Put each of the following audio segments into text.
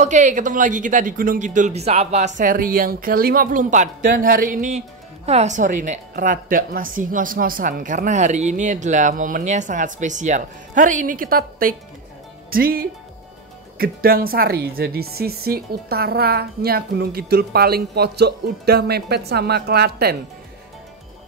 Oke, ketemu lagi kita di Gunung Kidul Bisa Apa seri yang ke-54. Dan hari ini sorry Nek, rada masih ngos-ngosan karena hari ini adalah momennya sangat spesial. Hari ini kita take di Gedang Sari. Jadi sisi utaranya Gunung Kidul paling pojok udah mepet sama Klaten.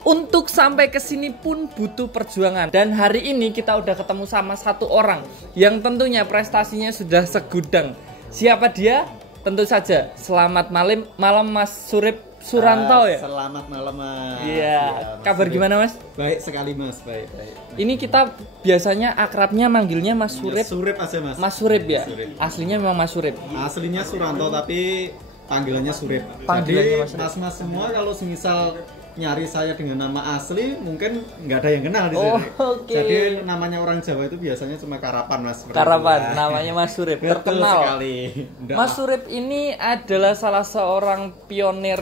Untuk sampai ke sini pun butuh perjuangan. Dan hari ini kita udah ketemu sama satu orang yang tentunya prestasinya sudah segudang. Siapa dia? Tentu saja selamat malam Mas Surip Suranto ya. Selamat malam Mas. Iya. Kabar gimana Mas? Baik sekali Mas, baik. Ini kita biasanya akrabnya manggilnya Mas Surip. Surip aja Mas. Mas Surip ya. Surip. Aslinya memang Mas Surip. Aslinya Suranto tapi panggilannya Surip. Panggilannya Mas Jadi Surip. mas-mas semua kalau semisal nyari saya dengan nama asli mungkin nggak ada yang kenal di sini. Oke. Jadi namanya orang Jawa itu biasanya cuma Karapan Mas. Karapan, namanya Mas Surip. Betul Terkenal. sekali. Nggak. Mas Surip ini adalah salah seorang pionir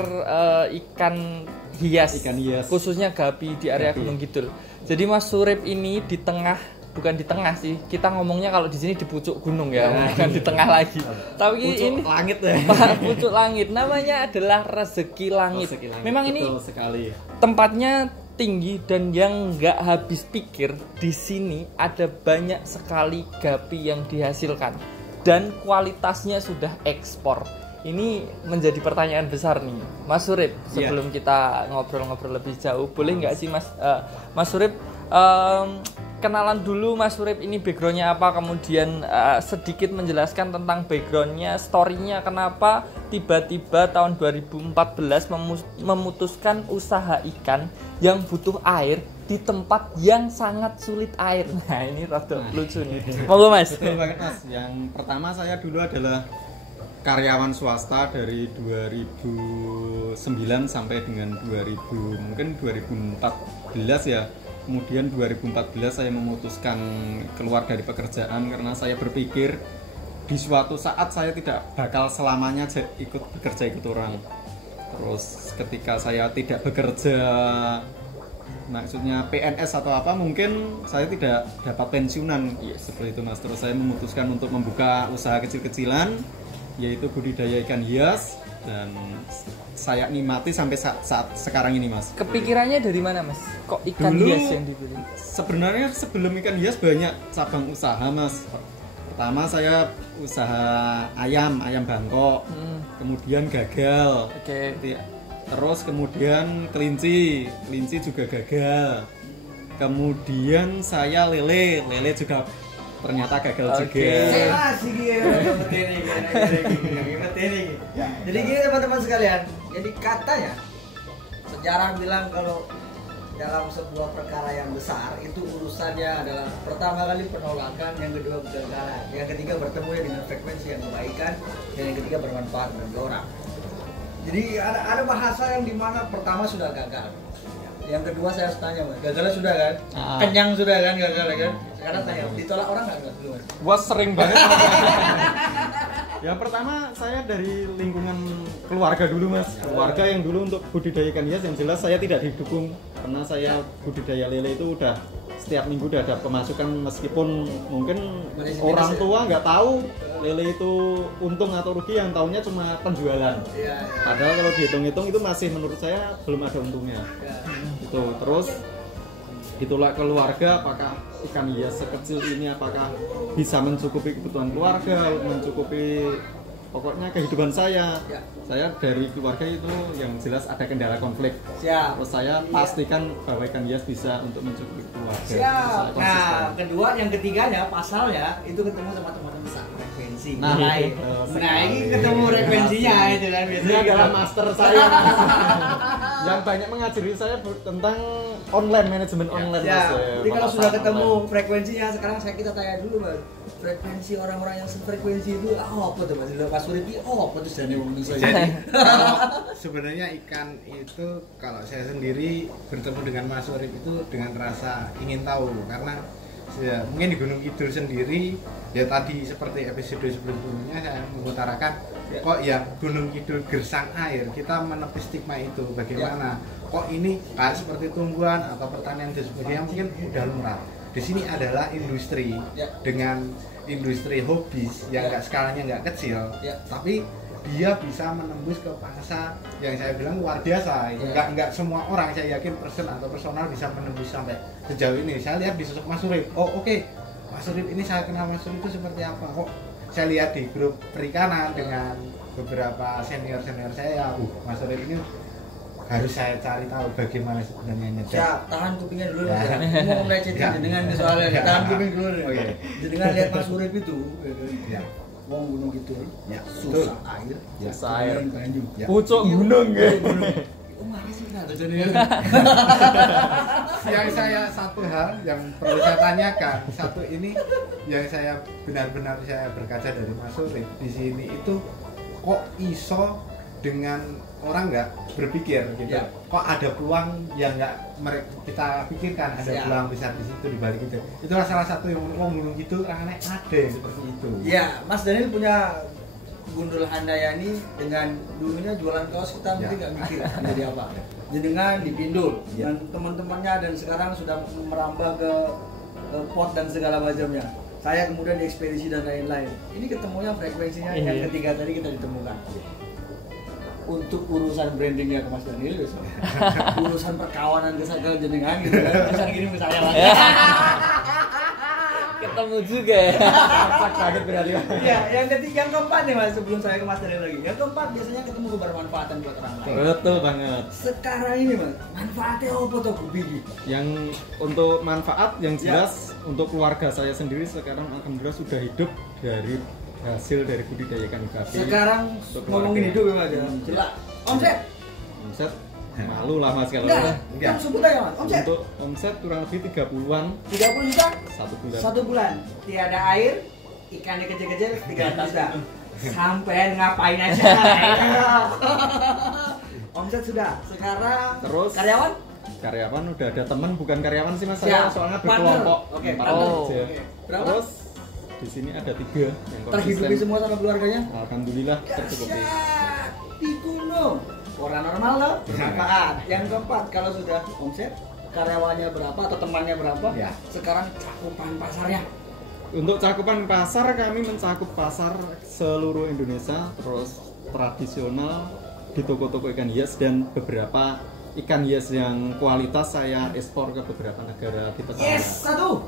ikan hias, khususnya gapi di area Gunung Kidul. Jadi Mas Surip ini bukan di tengah sih, kita ngomongnya kalau di sini di pucuk gunung ya, bukan di tengah lagi. Tapi pucuk ini langit ya. Pucuk langit, namanya adalah Rezeki Langit. Memang ini sekali. Tempatnya tinggi dan yang nggak habis pikir, di sini ada banyak sekali gapi yang dihasilkan dan kualitasnya sudah ekspor. Ini menjadi pertanyaan besar nih, Mas Surip. Sebelum kita ngobrol-ngobrol lebih jauh, boleh nggak sih Mas Surip kenalan dulu Mas Surip ini backgroundnya apa, kemudian sedikit menjelaskan tentang backgroundnya, story-nya kenapa tiba-tiba tahun 2014 memutuskan usaha ikan yang butuh air di tempat yang sangat sulit air. Nah ini rada lucu nih. Monggo Mas. Betul banget Mas. Yang pertama saya dulu adalah karyawan swasta dari 2009 sampai dengan 2014 ya. Kemudian 2014 saya memutuskan keluar dari pekerjaan karena saya berpikir di suatu saat saya tidak bakal selamanya ikut orang. Terus ketika saya tidak bekerja, maksudnya PNS atau apa, mungkin saya tidak dapat pensiunan seperti itu Mas. Terus saya memutuskan untuk membuka usaha kecil-kecilan, yaitu budidaya ikan hias, dan saya nikmati sampai saat sekarang ini Mas. Kepikirannya dari mana Mas? Kok ikan dulu, hias yang dipilih? Sebenarnya sebelum ikan hias banyak cabang usaha Mas. Pertama saya usaha ayam Bangkok, kemudian gagal. Terus kemudian kelinci juga gagal. Kemudian saya lele juga ternyata gagal juga. Jadi gini teman-teman sekalian, jadi katanya sejarah bilang kalau dalam sebuah perkara yang besar itu urusannya adalah pertama kali penolakan, yang kedua kegagalan, yang ketiga bertemu dengan frekuensi yang kebaikan, dan yang ketiga bermanfaat bagi orang. Jadi ada bahasa yang dimana pertama sudah gagal, yang kedua saya harus tanya Mas, gagalnya sudah kan? Kenyang sudah kan gagalnya kan? Sekarang tanya, ditolak orang nggak dulu Mas? Wah sering banget. Yang pertama saya dari lingkungan keluarga dulu Mas. Keluarga yang dulu untuk budidaya ikan hias yang jelas saya tidak didukung karena saya budidaya lele itu udah setiap minggu udah ada pemasukan, meskipun mungkin orang tua nggak tahu lele itu untung atau rugi, yang tahunya cuma penjualan. Padahal kalau dihitung-hitung itu masih menurut saya belum ada untungnya. Itu terus itulah keluarga, apakah ikan hias sekecil ini apakah bisa mencukupi kebutuhan keluarga, mencukupi pokoknya kehidupan saya. Saya dari keluarga itu yang jelas ada kendala konflik. Terus saya pastikan bahwa ikan hias bisa untuk mencukupi keluarga. Nah, kedua, yang ketiganya pasalnya itu ketemu sama teman-teman besar frekuensi. Nah ini ketemu frekuensinya itu kan biasanya. Ini adalah master saya yang banyak mengajari saya tentang manajemen online Mas. Jadi kalau sudah ketemu frekuensinya, sekarang kita tanya dulu Mas, frekuensi orang-orang yang sefrekuensi itu apa tuh Mas? Mas Surip apa tuh jadi menurut saya? Jadi sebenarnya ikan itu kalau saya sendiri bertemu dengan Mas Surip itu dengan rasa ingin tahu, karena ya, mungkin di Gunung Kidul sendiri ya tadi seperti episode sebelumnya saya mengutarakan kok ya Gunung Kidul gersang air, kita menepis stigma itu bagaimana kok ini kayak seperti tumbuhan atau pertanian dan sebagainya mungkin udah lumrah. Di sini adalah industri dengan industri hobis yang nggak skalanya nggak kecil, tapi dia bisa menembus ke pasar yang saya bilang luar biasa. Nggak semua orang, saya yakin person atau personal bisa menembus sampai sejauh ini. Saya lihat di sosok Mas Surip, Mas Surip ini saya kenal Mas Surip itu seperti apa kok. Saya lihat di grup perikanan dengan beberapa senior saya, Mas Surip ini harus saya cari tahu bagaimana sebenarnya nyetek. Siap, tahan kupingnya dulu. Mau melecetin dengan soalnya, tahan kuping dulu. Dengan lihat Mas Surip itu, wong gunung gitu, susah air, susah air, banyu, pucuk gunung ya. Yang saya satu hal yang perlu saya tanyakan, satu ini yang saya benar-benar saya berkaca dari Mas Surip di sini itu kok iso dengan orang nggak berpikir gitu, kok ada peluang yang nggak kita pikirkan, ada peluang besar di situ di balik itu. Itulah salah satu yang ngomong gitu, karena ada yang seperti itu. Iya, Mas Daniel punya Gundul Handayani dengan dulunya jualan kaos kita mungkin nggak mikir jadi apa. Jenengan di Pindul dan teman-temannya dan sekarang sudah merambah ke pot dan segala macamnya. Saya kemudian di ekspedisi dan lain-lain. Ini ketemunya frekuensinya yang ketiga tadi kita ditemukan. Untuk urusan brandingnya ke Mas Daniel, urusan perkawanan ke saya jenengan gitu kan, bisa kirim ke saya lagi. Ketemu juga ya. Kaget berarti. Iya, yang keempat nih Mas, sebelum saya ke Mas Daniel lagi. Yang keempat biasanya ketemu kebermanfaatan buat orang lain. Betul banget. Sekarang ini Mas, manfaatnya apa tuh Gubi? Yang untuk manfaat yang jelas untuk keluarga saya sendiri sekarang alhamdulillah sudah hidup dari hasil dari budidayakan gapi. Sekarang ngomongin hidup ya Mas, jelas. Omset malu lah Mas kalau enggak. Sebut aja Mas, omset. Untuk omset kurang lebih 30-an. 30 juta? Satu bulan. Tiada air, ikannya kecil-kecil 300 juta. Sampai ngapain aja. Omset sudah. Sekarang terus karyawan udah ada teman, bukan karyawan sih Mas, saya soalnya berkelompok. Oke, berapa? Terus di sini ada 3 yang terhidupi semua sama keluarganya. Alhamdulillah tercukupi. Di gunung orang normal loh, bermanfaat. Yang keempat, kalau sudah omset, karyawannya berapa atau temannya berapa, sekarang cakupan pasarnya. Untuk cakupan pasar, kami mencakup pasar seluruh Indonesia, terus tradisional di toko-toko ikan hias dan beberapa ikan hias yang kualitas saya ekspor ke beberapa negara di tetangga. Yes, satu.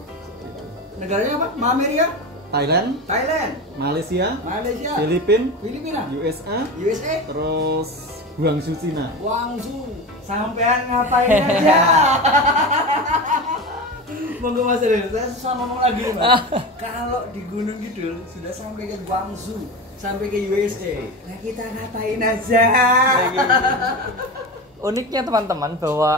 Negaranya apa? Amerika? Thailand, Malaysia, Filipina, USA, terus Guangzhou, Cina. Guangzhou, sampean ngapain aja? Monggo Mas Daniel, saya susah ngomong lagi nih Mas. Kalau di Gunung Kidul sudah sampai ke Guangzhou, sampai ke USA, nah kita ngapain aja? Uniknya teman-teman bahwa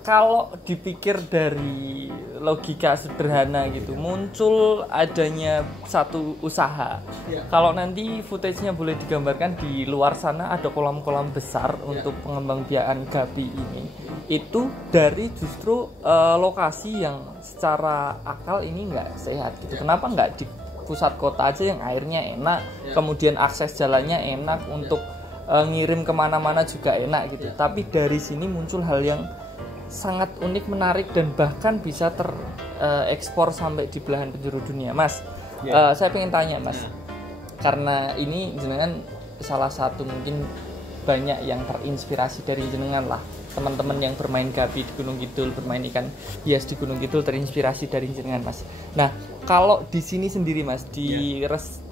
kalau dipikir dari logika sederhana gitu, muncul adanya satu usaha. Kalau nanti footage-nya boleh digambarkan, di luar sana ada kolam-kolam besar untuk pengembangbiakan gapi ini. Itu dari justru lokasi yang secara akal ini nggak sehat gitu. Kenapa nggak di pusat kota aja yang airnya enak, kemudian akses jalannya enak, untuk ngirim kemana-mana juga enak gitu. Tapi dari sini muncul hal yang sangat unik, menarik, dan bahkan bisa terekspor sampai di belahan penjuru dunia. Mas, saya pengen tanya Mas, karena ini jenengan salah satu mungkin banyak yang terinspirasi dari jenengan lah. Teman-teman yang bermain gapi di Gunung Kidul, bermain ikan hias di Gunung Kidul terinspirasi dari jenengan Mas. Nah, kalau di sini sendiri Mas, di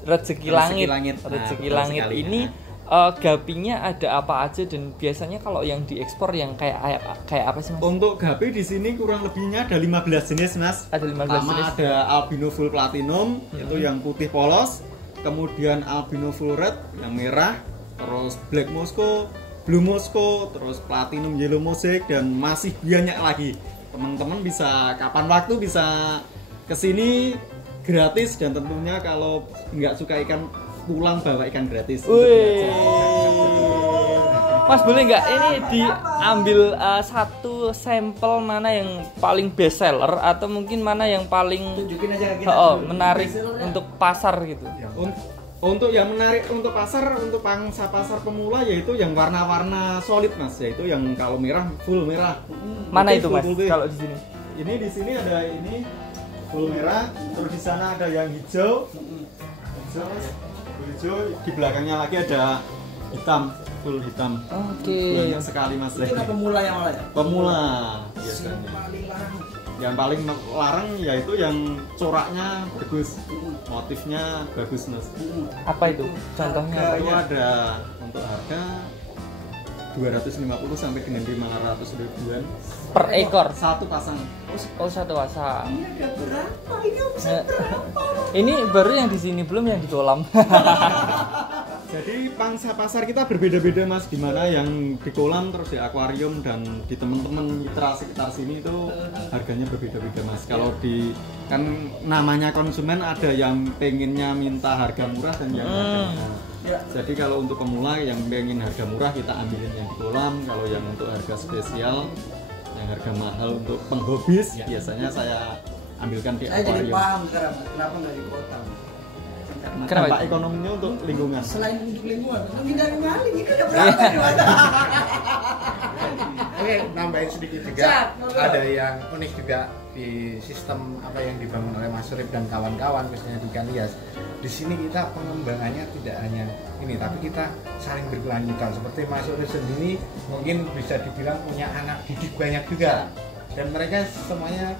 Rezeki Langit ini gapinya ada apa aja, dan biasanya kalau yang diekspor yang kayak apa sih Mas? Untuk gapi di sini kurang lebihnya ada 15 jenis Mas. Ada 15 jenis. Ada albino full platinum, itu yang putih polos. Kemudian albino full red yang merah, terus black Moscow, blue Moscow, terus platinum yellow mosaic, dan masih banyak lagi. Teman-teman bisa kapan waktu bisa kesini gratis, dan tentunya kalau nggak suka ikan pulang bawa ikan gratis. Mas, boleh nggak ini diambil satu sampel mana yang paling best seller, atau mungkin mana yang paling tunjukin aja kita menarik untuk pasar gitu? Untuk yang menarik untuk pasar, untuk pangsa pasar pemula, yaitu yang warna-warna solid Mas, yaitu yang kalau merah full merah. Mana itu Mas? Kalau di sini? Ini di sini ada ini full merah, terus di sana ada yang hijau. Hijau, Mas. Hijau, di belakangnya lagi ada hitam, full hitam. Oke. Banyak sekali Mas. Itu kan pemula yang malah ya? Pemula Yang biasanya. paling larang. Yang paling larang yaitu yang coraknya bagus, motifnya bagus Mas. Apa itu? Contohnya apa? Itu ada untuk harga 250 sampai dengan 500 ribuan Per ekor. satu pasang. Oh, satu pasang. Ini ada berapa? Ini omset berapa? Ini baru yang di sini, belum yang di kolam. Jadi pangsa pasar kita berbeda-beda Mas, di mana yang di kolam, terus di akuarium dan di teman-teman mitra sekitar sini itu harganya berbeda-beda Mas. Kalau di kan namanya konsumen ada yang pengennya minta harga murah dan yang harga mahal. Ya. Jadi kalau untuk pemula yang pengen harga murah kita ambilin yang di kolam, kalau yang untuk harga spesial, yang harga mahal untuk penghobis biasanya saya ambilkan di Saya jadi akuarium. paham sekarang, Mas. Kenapa nggak di kota? Mas? Karena Kenapa Dampak itu? ekonominya untuk lingkungan. selain untuk lingkungan, menghindari maling ini ada berapa nih Mas? Oke, nambahin sedikit juga. Siap, monggo. Ada yang unik juga di sistem apa yang dibangun oleh Mas Surip dan kawan-kawan, misalnya di ikan hias. Di sini kita pengembangannya tidak hanya ini, tapi kita saling berkelanjutan. Seperti Mas Surip sendiri mungkin bisa dibilang punya anak didik banyak juga. Dan mereka semuanya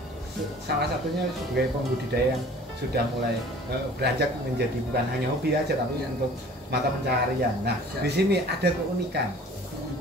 salah satunya sebagai pembudidaya yang sudah mulai beranjak menjadi bukan hanya hobi aja, tapi untuk mata pencaharian. Nah, di sini ada keunikan.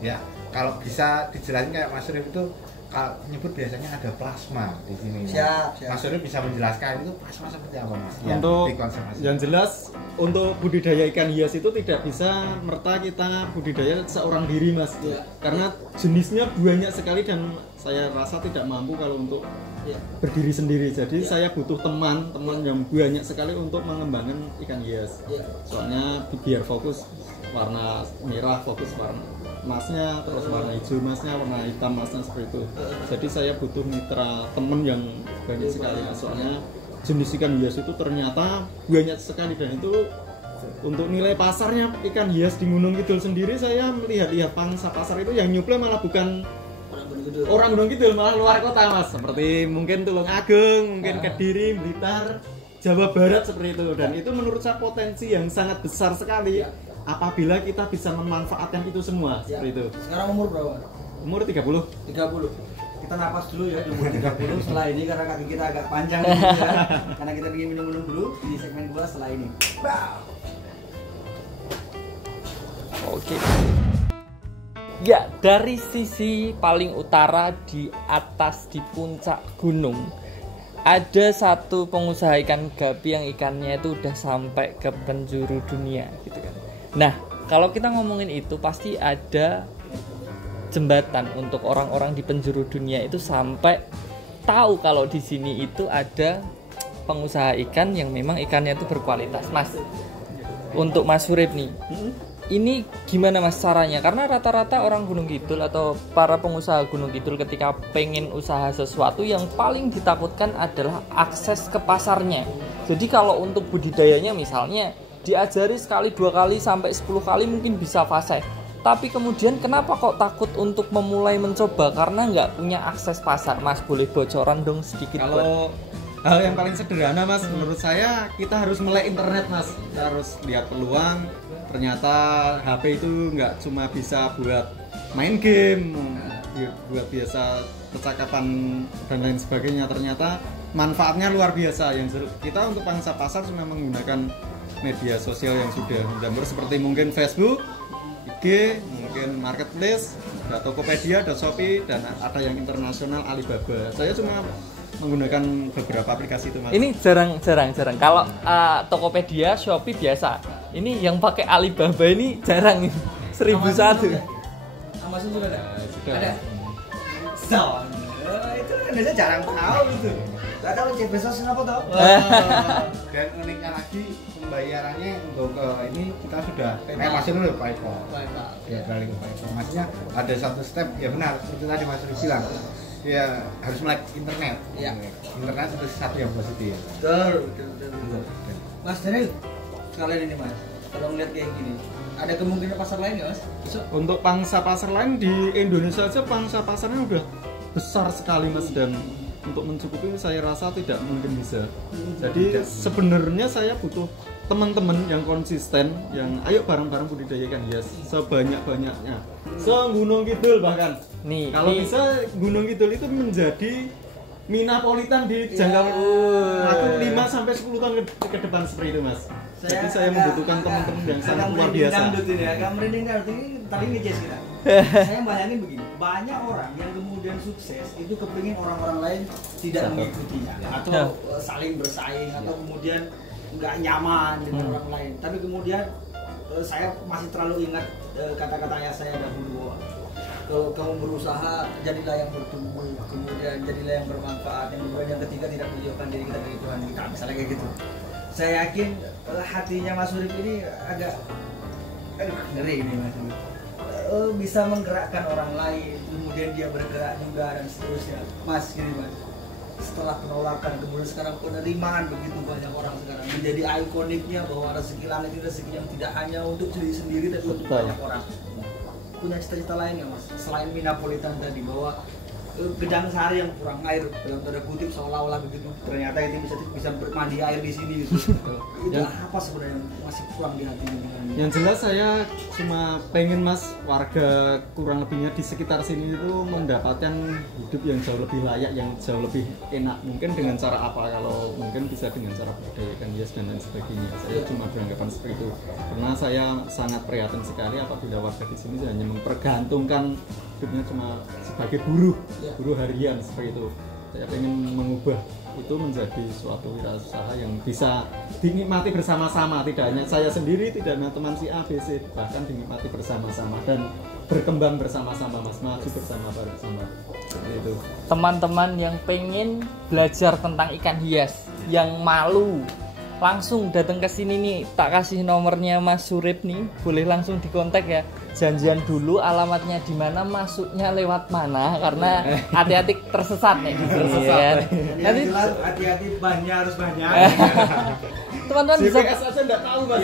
Ya, kalau bisa dijelasin kayak Mas Surip itu kalau nyebut biasanya ada plasma di sini. Siap, siap. Mas Surip bisa menjelaskan itu plasma seperti apa Mas? Ya, Untuk dikonservasi. yang jelas untuk budidaya ikan hias itu tidak bisa merta kita budidaya seorang diri Mas. Iya. Karena jenisnya banyak sekali dan saya rasa tidak mampu kalau untuk Ya. berdiri sendiri. Jadi saya butuh teman yang banyak sekali untuk mengembangkan ikan hias. Ya. Soalnya biar fokus warna merah, fokus warna emasnya, terus warna hijau emasnya, warna hitam emasnya seperti itu. Jadi saya butuh mitra temen yang banyak sekali. Soalnya jenis ikan hias itu ternyata banyak sekali dan itu untuk nilai pasarnya ikan hias di Gunung Kidul sendiri saya melihat pangsa pasar itu yang nyuplai malah bukan Orang Gunung Kidul. orang Gunung Kidul, malah luar kota Mas. Seperti mungkin Tulung Agung, mungkin Kediri, Blitar, Jawa Barat seperti itu. Dan itu menurut saya potensi yang sangat besar sekali apabila kita bisa memanfaatkan itu semua seperti itu. Sekarang umur berapa? Umur 30. 30. Kita napas dulu ya di umur 30 setelah ini karena kaki kita agak panjang dulu ya. Karena kita ingin minum-minum dulu di segmen 2 setelah ini. Oke. Ya, dari sisi paling utara di atas di puncak gunung ada satu pengusaha ikan gapi yang ikannya itu udah sampai ke penjuru dunia gitu kan. Nah, kalau kita ngomongin itu pasti ada jembatan untuk orang-orang di penjuru dunia itu sampai tahu kalau di sini itu ada pengusaha ikan yang memang ikannya itu berkualitas. Mas, untuk Mas Surip nih, ini gimana Mas caranya? Karena rata-rata orang Gunung Kidul atau para pengusaha Gunung Kidul ketika pengen usaha sesuatu yang paling ditakutkan adalah akses ke pasarnya. Jadi kalau untuk budidayanya misalnya diajari sekali, 2 kali, sampai 10 kali mungkin bisa fase. Tapi kemudian kenapa kok takut untuk memulai mencoba? Karena nggak punya akses pasar. Mas, boleh bocoran dong sedikit? Kalau hal yang paling sederhana Mas, menurut saya kita harus melek internet Mas. Kita harus lihat peluang. Ternyata HP itu nggak cuma bisa buat main game, buat biasa percakapan dan lain sebagainya. Ternyata manfaatnya luar biasa. Yang kita untuk pangsa pasar cuma menggunakan media sosial yang sudah menjamur seperti mungkin Facebook, IG, mungkin Marketplace, ada Tokopedia, ada Shopee, dan ada yang internasional Alibaba. Saya cuma menggunakan beberapa aplikasi itu Mas. Ini jarang. Kalau Tokopedia, Shopee biasa. Ini yang pakai Alibaba ini jarang. 1001. Amazon sudah ada? Sudah. Ada? Zon. Itu kan biasanya jarang tahu itu. Gak tahu Jeff Bezos kenapa tau? Dan uniknya lagi pembayarannya untuk ini kita sudah masih dulu PayPal. Ya, beralih ke PayPal. Maksudnya ada satu step, ya benar seperti tadi Mas Rudi bilang. Ya harus melek internet. Iya. Internet itu satu yang positif. Betul. Mas Daniel, sekalian ini Mas, kalau ngeliat kayak gini, ada kemungkinan pasar lain nggak Mas? Untuk pangsa pasar lain di Indonesia aja pangsa pasarnya udah besar sekali Mas, dan untuk mencukupi saya rasa tidak mungkin bisa. Jadi sebenarnya saya butuh teman-teman yang konsisten, yang ayo bareng-bareng budidaya ikan hias sebanyak-banyaknya. Se-Gunung Kidul bahkan. Nih, Kalau nih. bisa Gunung Kidul itu menjadi Minapolitan di jangka waktu 5 sampai 10 tahun ke depan seperti itu, Mas. Jadi saya membutuhkan teman-teman yang sangat luar biasa. Agak merinding dangdut ini tadi ngejek kita. Saya bayangin begini, banyak orang yang kemudian sukses itu kepingin orang-orang lain tidak mengikutinya atau saling bersaing atau kemudian nggak nyaman dengan orang lain. Tapi kemudian saya masih terlalu ingat kata-kata ayah saya dahulu. Kalau kamu berusaha, jadilah yang bertumbuh, kemudian jadilah yang bermanfaat, yang kemudian yang ketiga tidak menjauhkan diri kita dari Tuhan kita, misalnya kayak gitu. Saya yakin hatinya Mas Urip ini agak ngeri ini Mas Urip. Bisa menggerakkan orang lain, kemudian dia bergerak juga dan seterusnya. Mas, gini Mas, setelah penolakan, kemudian sekarang penerimaan begitu banyak orang sekarang menjadi ikoniknya bahwa rezeki langit itu rezeki yang tidak hanya untuk diri sendiri tapi untuk banyak orang. Punya cita-cita lain nggak Mas? Selain Minapolitan tadi, bahwa Gedang Sari yang kurang air dalam tanda kutip seolah-olah begitu, ternyata ini bisa bermandi air di sini gitu. Itu apa sebenarnya yang masih kurang di hati ini? Yang jelas saya cuma pengen Mas, warga kurang lebihnya di sekitar sini itu mendapatkan hidup yang jauh lebih layak, yang jauh lebih enak. Mungkin dengan cara apa? Kalau mungkin bisa dengan cara budidayakan hias dan lain sebagainya. Saya cuma beranggapan seperti itu. Karena saya sangat prihatin sekali apabila warga di sini hanya mempergantungkan hidupnya cuma sebagai buruh harian seperti itu. Saya pengen mengubah itu menjadi suatu wirausaha yang bisa dinikmati bersama-sama, tidak hanya saya sendiri, tidak hanya teman si A, B, C, bahkan dinikmati bersama-sama dan berkembang bersama-sama, Mas, maju bersama-sama seperti itu. Teman-teman yang pengen belajar tentang ikan hias, yang malu, langsung datang ke sini nih, tak kasih nomornya Mas Surip nih, boleh langsung dikontak ya. Janjian dulu alamatnya di mana, masuknya lewat mana, karena hati-hati tersesat nih di sini ya. Nanti hati-hati, bannya harus banyak. Teman-teman bisa GPS aja enggak tahu, Mas.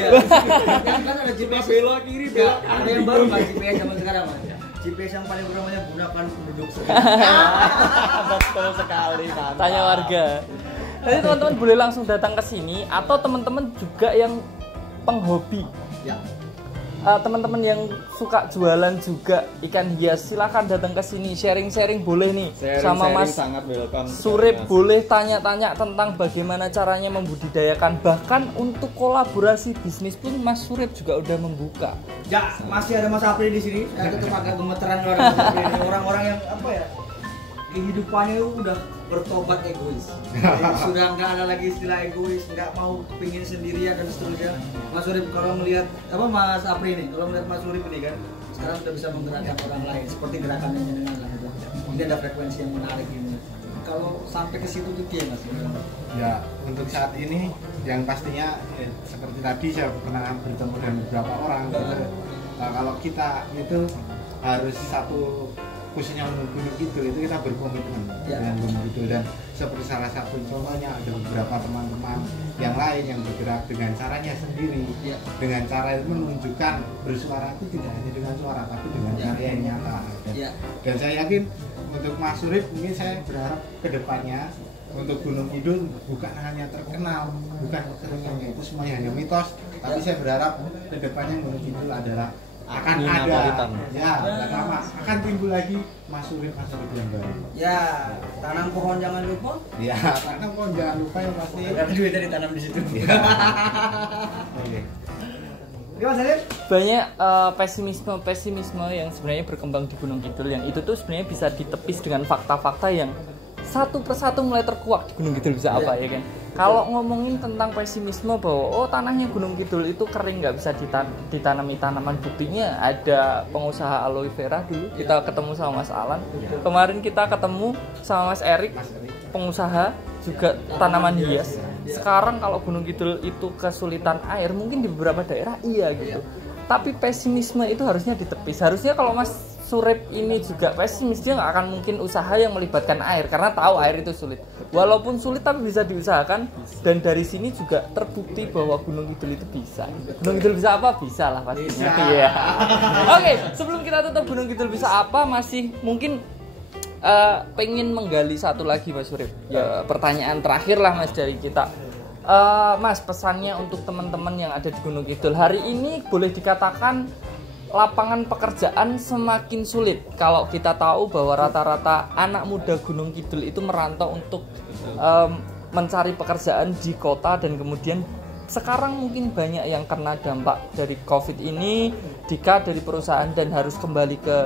Kan ada GPS belok kiri, belok ada yang baru Mas, GPS zaman sekarang Mas. GPS yang paling utamanya gunakan penduduk betul sekali, tanya warga. Jadi teman-teman boleh langsung datang ke sini, atau teman-teman juga yang penghobi, ya. Teman-teman yang suka jualan juga ikan hias, silahkan datang ke sini, sharing-sharing boleh nih sama Mas sangat welcome. Surip, Mas. boleh tanya-tanya tentang bagaimana caranya membudidayakan, bahkan untuk kolaborasi bisnis pun Mas Surip juga udah membuka. Ya, masih ada Mas Apri di sini. Saya tetap agak gemeteran kalau ada Mas Apri ini. Orang-orang yang apa ya? Kehidupannya itu udah bertobat egois. Jadi sudah nggak ada lagi istilah egois, nggak mau pingin sendirian dan seterusnya. Mas Surip kalau melihat apa Mas Apri ini, kalau melihat Mas Surip ini kan sekarang sudah bisa menggerakkan orang lain seperti gerakannya dengan lah itu. Ini ada frekuensi yang menarik ini. Kalau sampai ke situ tuh dia Mas. Ya, untuk saat ini yang pastinya seperti tadi saya pernah bertemu dengan beberapa orang gitu. Nah, kalau kita itu harus satu, khususnya untuk Gunung Kidul itu kita berkomitmen dengan Gunung Kidul, dan seperti salah satu contohnya ada beberapa teman-teman yang lain yang bergerak dengan caranya sendiri, dengan cara itu menunjukkan bersuara itu tidak hanya dengan suara tapi dengan cara yang nyata. Dan saya yakin untuk Mas Surip, mungkin saya berharap kedepannya untuk Gunung Kidul bukan hanya terkenal, bukan hanya itu semuanya hanya mitos, tapi saya berharap kedepannya Gunung Kidul adalah akan ada, akan timbul lagi Mas Surip yang baru. Ya, tanam pohon jangan lupa. Ya, tanam pohon jangan lupa yang pasti. Ada duit dari tanam di situ. Oke. Gimana Sarip? Banyak pesimisme yang sebenarnya berkembang di Gunung Kidul, yang itu tuh sebenarnya bisa ditepis dengan fakta-fakta yang satu persatu mulai terkuak di Gunung Kidul. Bisa apa ya kan? Kalau ngomongin tentang pesimisme bahwa tanahnya Gunung Kidul itu kering, nggak bisa ditanami tanaman, buktinya ada pengusaha aloe vera dulu kita ketemu sama Mas Alan, kemarin kita ketemu sama Mas Erik, pengusaha juga tanaman hias. Sekarang kalau Gunung Kidul itu kesulitan air, mungkin di beberapa daerah iya gitu, tapi pesimisme itu harusnya ditepis. Harusnya kalau Mas Surip ini juga pesimis, dia nggak akan mungkin usaha yang melibatkan air, karena tahu air itu sulit. Walaupun sulit tapi bisa diusahakan, dan dari sini juga terbukti bahwa Gunung Kidul itu bisa. Gunung Kidul bisa apa? Bisa lah pastinya. Iya. Oke, sebelum kita tutup Gunung Kidul bisa apa, masih mungkin pengen menggali satu lagi Mas Urip. Pertanyaan terakhir lah Mas dari kita. Mas, pesannya untuk teman-teman yang ada di Gunung Kidul hari ini boleh dikatakan lapangan pekerjaan semakin sulit. Kalau kita tahu bahwa rata-rata anak muda Gunung Kidul itu merantau untuk mencari pekerjaan di kota, dan kemudian sekarang mungkin banyak yang kena dampak dari COVID ini, dikat dari perusahaan dan harus kembali ke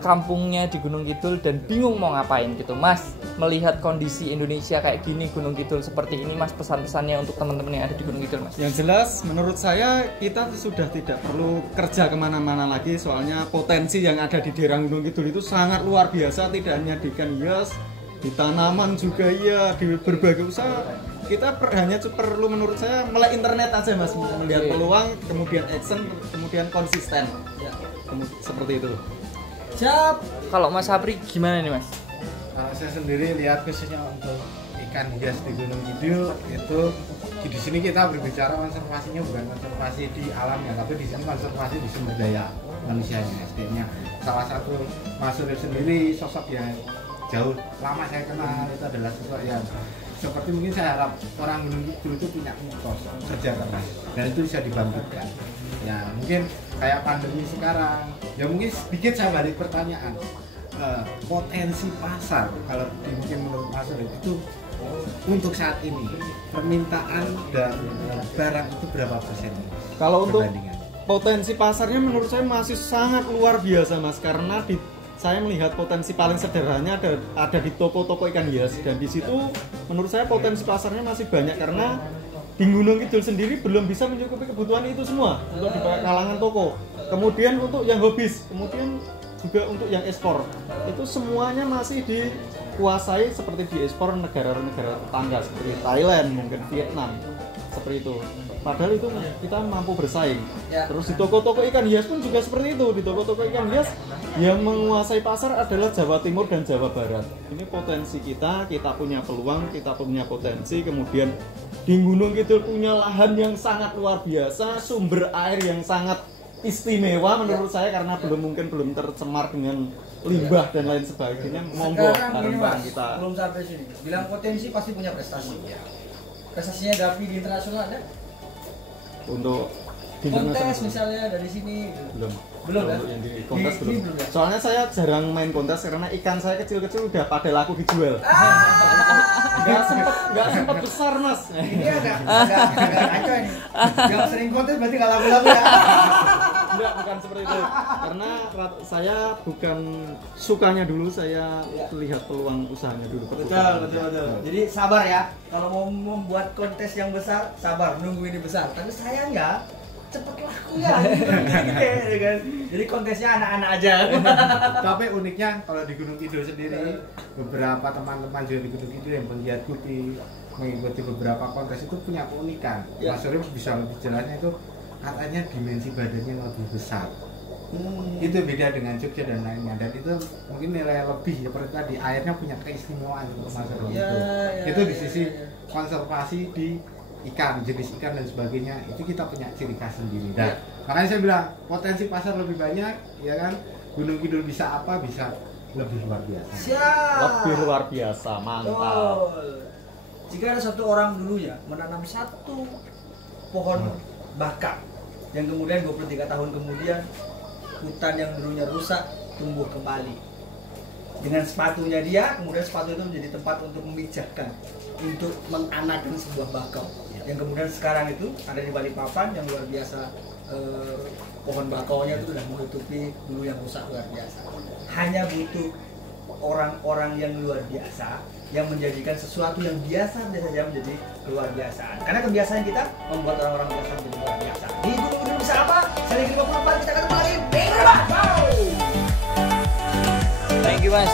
kampungnya di Gunung Kidul dan bingung mau ngapain gitu. Mas, melihat kondisi Indonesia kayak gini, Gunung Kidul seperti ini, Mas, pesan-pesannya untuk teman-teman yang ada di Gunung Kidul, Mas? Yang jelas menurut saya kita sudah tidak perlu kerja kemana-mana lagi, soalnya potensi yang ada di daerah Gunung Kidul itu sangat luar biasa, tidak hanya di ikan hias, di tanaman juga ya, di berbagai usaha. Kita hanya perlu menurut saya melek internet aja Mas, melihat peluang, kemudian action, kemudian konsisten ya, seperti itu. Siap. Kalau Mas Sapri gimana nih Mas? Saya sendiri lihat khususnya untuk ikan hias di Gunung Kidul itu di sini kita berbicara konservasinya bukan konservasi di alamnya, tapi di sini konservasi di sumber daya manusianya, SDM-nya. Salah satu Mas Urip sendiri sosok yang jauh lama saya kenal, itu adalah sosok yang seperti mungkin saya harap orang Gunung Kidul itu punya mitos kerja keras dan itu bisa dibangkitkan. Ya mungkin kayak pandemi sekarang, ya mungkin sedikit saya balik pertanyaan, potensi pasar kalau mungkin menurut Mas Urip itu untuk saat ini permintaan dan barang itu berapa persen? Kalau untuk potensi pasarnya menurut saya masih sangat luar biasa Mas, karena saya melihat potensi paling sederhananya ada di toko-toko ikan hias, dan di situ menurut saya potensi pasarnya masih banyak karena di Gunung Kidul sendiri belum bisa mencukupi kebutuhan itu semua untuk di kalangan toko. Kemudian untuk yang hobis, kemudian juga untuk yang ekspor, itu semuanya masih dikuasai seperti di ekspor negara-negara tetangga seperti Thailand, mungkin Vietnam, seperti itu. Padahal itu kita mampu bersaing. Terus di toko-toko ikan hias pun juga seperti itu. Di toko-toko ikan hias yang menguasai pasar adalah Jawa Timur dan Jawa Barat. Ini potensi kita punya peluang, kita punya potensi. Kemudian di Gunung Kidul punya lahan yang sangat luar biasa, sumber air yang sangat istimewa menurut saya, karena belum tercemar dengan limbah dan lain sebagainya. Monggo bareng kita. Belum sampai sini. Bilang potensi pasti punya prestasi. Prestasinya Gapi di internasional ada? Untuk kontes misalnya dari sini belum kan? Yang di kontes belum. Soalnya saya jarang main kontes karena ikan saya kecil-kecil udah pada laku dijual. Nggak sempat besar Mas. Ini agak kacau ini. Yang sering kontes berarti nggak laku-laku ya? Enggak, bukan seperti itu. Karena saya bukan sukanya dulu, saya lihat peluang usahanya dulu. Betul. Jadi sabar ya. Kalau mau membuat kontes yang besar, sabar nunggu ini besar. Tapi sayangnya cepet laku ya. Jadi kontesnya anak-anak aja. Tapi uniknya kalau di Gunung Kidul sendiri, beberapa teman-teman juga di Gunung Kidul yang penggiat Gupi mengikuti beberapa kontes itu punya keunikan. Mas Urip bisa lebih jelasnya itu, katanya dimensi badannya lebih besar. Itu beda dengan Jogja dan lainnya, dan itu mungkin nilai lebih seperti tadi, airnya punya keistimewaan untuk Mas Urip itu di sisi konservasi di ikan, jenis ikan dan sebagainya, itu kita punya ciri khas sendiri. Dan makanya saya bilang potensi pasar lebih banyak, ya kan? Gunung Kidul bisa apa? Bisa lebih luar biasa. Lebih luar biasa, mantap. Jika ada satu orang dulu ya menanam satu pohon baka yang kemudian 23 tahun kemudian hutan yang dulunya rusak tumbuh kembali dengan sepatunya dia, kemudian sepatu itu menjadi tempat untuk memijakan, untuk menganakan sebuah bakau yang kemudian sekarang itu ada di Balikpapan yang luar biasa. Pohon bakaunya itu sudah menutupi dulu yang rusak luar biasa. Hanya butuh orang-orang yang luar biasa yang menjadikan sesuatu yang biasa saja menjadi luar biasa. Karena kebiasaan kita membuat orang-orang biasa menjadi luar biasa. Di Gunung Kidul bisa apa? Seri 54 kita akan kembali. Thank you Mas.